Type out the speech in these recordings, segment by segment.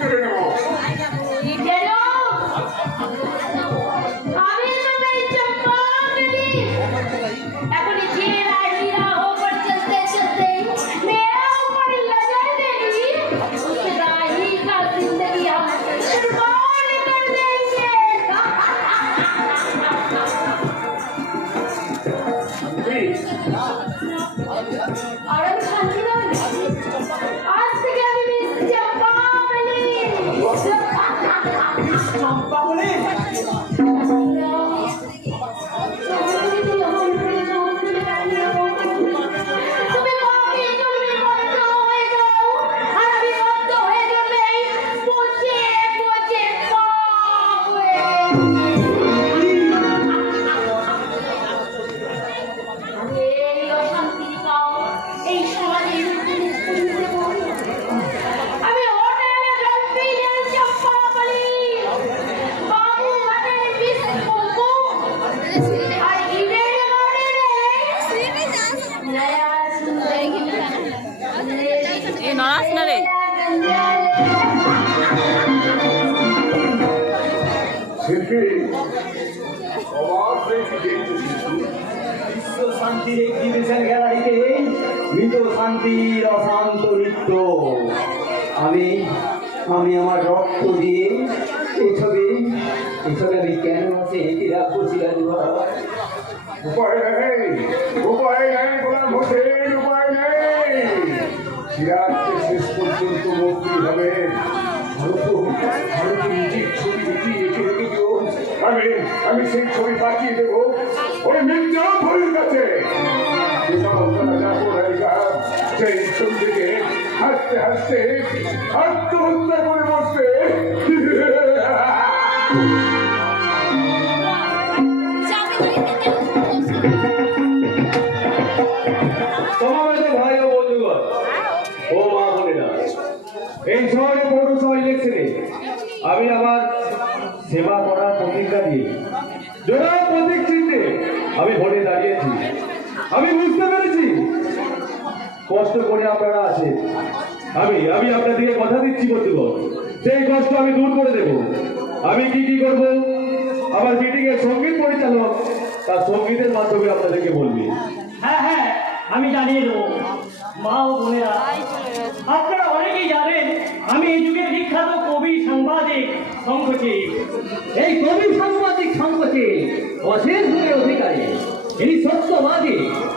কেড়ে নেব। শান্তির এক্সিবিশন গ্যালারিতে মৃত শান্তির অশান্ত নৃত্য। আমি আমি আমার রক্ত দিয়ে এসবে আমি কেন আছে এটি রাখবো সিরাজু ভাই? উপায় নেই, উপায় নেই গোলাম হোসেন, উপায় নেই। সিরাজকে শেষ পর্যন্ত মুক্তি হবে। নিজের ছবি দেখি এঁকে রেখে দিও। আমি সেই ছবি পাঠিয়ে দেবো ওই মির্জাফরের কাছে। সেই ছবি থেকে হাসতে হাসতে আত্মহত্যা করে বসবে। ভাই ও বন্ধুগণ, ও মা বোনেরা, এই শহরে পৌরসভা ইলেকশনে আমি আমার সেবা করার প্রতিজ্ঞা দিয়ে জোড়া প্রতীক চিহ্নে আমি ভোটে দাঁড়িয়েছি। আমি বুঝতে পেরেছি কষ্ট করে আপনারা আছেন। আমি আপনাদেরকে কথা দিচ্ছি বন্ধুগণ, সেই কষ্ট আমি দূর করে দেব। আমি কি করব আমার মিটিং এর সঙ্গীত পরিচালক তার সঙ্গীতের মাধ্যমে আপনাদেরকে বলবি। হ্যাঁ, আমি জানিয়ে দেবো। মা ও বোনেরা, আপনারা অনেকেই জানেন আমি এই যুগের বিখ্যাত কবি সাংবাদিক শঙ্খচিল। এই কবি সাংবাদিক শঙ্খচিল অশেষ গুণের অধিকারী। ইনি সত্যবাদী,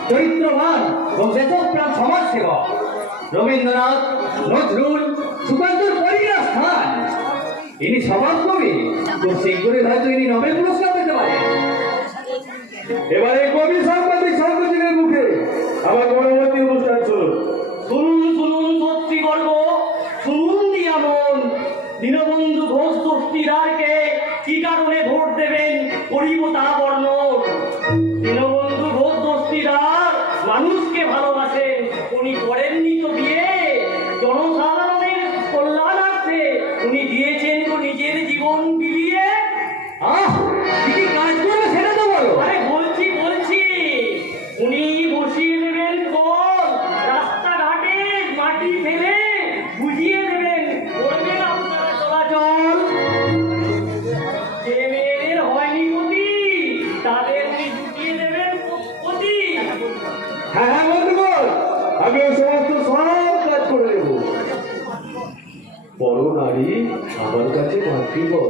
চরিত্রবান এবং দেশপ্রাণ সমাজসেবক। রবীন্দ্রনাথ, নজরুল, সুকান্তর পরিবার স্থান। ইনি স্বভাব কবি, তো শীঘ্রই হয়তো ইনি নোবেল পুরস্কার পেতে পারেন। এবারে কবি সাংবাদিক শঙ্খচিলের মুখে আমার পরবর্তী অনুষ্ঠান শুনুন সত্যি গর্ব, শুনুন দিয়া মন। দীনবন্ধু ঘোষ দস্তিদারকে কি কারণে ভোট দেবেন করিব তা বর্ণন। দীনবন্ধু ঘোষ দস্তিদার মানুষকে ভালোবাসেন, উনি করেননি তো বিয়ে জনসাধারণের কল্যাণার্থে উনি দিয়েছেন তো নিজের জীবন বিলিয়ে। কি কাজ করবে সেটা তো বলো। আরে বলছি উনি বসিয়ে দেবেন কল, রাস্তাঘাটে মাটি ফেলে বুঝিয়ে দেবেন, করবেন আপনারা চলাচল। যে মেয়েদের হয়নি গতি তাদের উনি জুটিয়ে দেবেন গতি। হ্যাঁ বন্ধুগণ, আমি ওই সমস্ত সব কাজ করে দেব। বড় নারী আমার কাছে মাতৃবর।